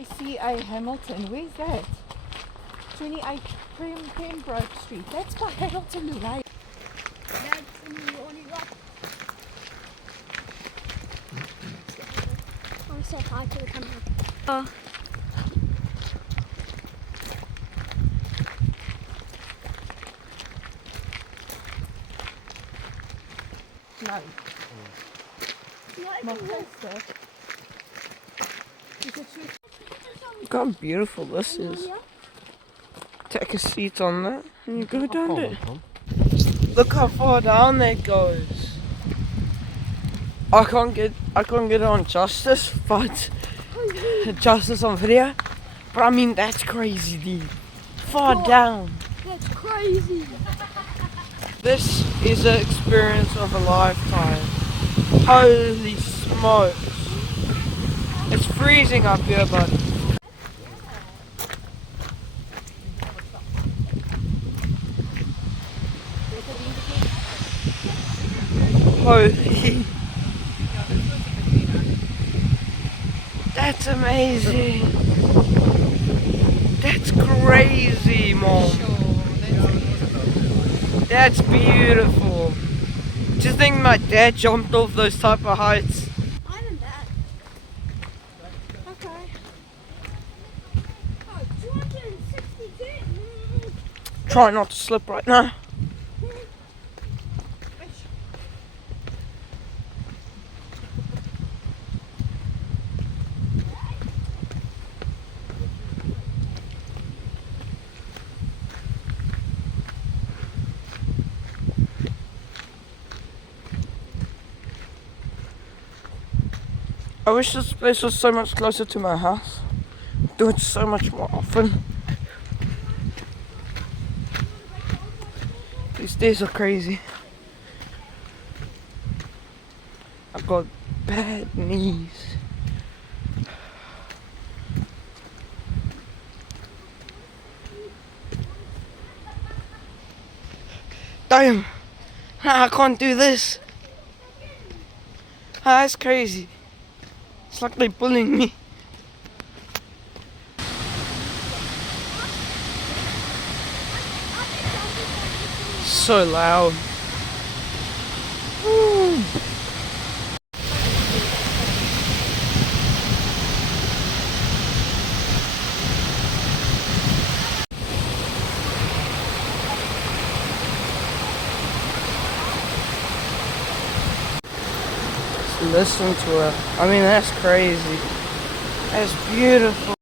I see a Hamilton. Where's that? 28 Pembroke Street. That's by Hamilton, right? That's in the morning rock. I want to say hi to the camera. Oh. No. Not My even this. sister. Look how beautiful this is. Take a seat on that and you go down there. Look how far down that goes. I can't get it on justice, but justice on video. But I mean that's crazy, dude. Far down. That's crazy. This is an experience of a lifetime. Holy smokes. It's freezing up here, but holy. That's amazing. That's crazy, Mom. That's beautiful. Do you think my dad jumped off those type of heights? I'm in that. Okay. Oh, 262. Try not to slip right now. I wish this place was so much closer to my house. Do it so much more often. These days are crazy. I've got bad knees. Damn! I can't do this. That's crazy. It's like they're bullying me. So loud. Woo. Just listen to her. I mean, that's crazy. That's beautiful.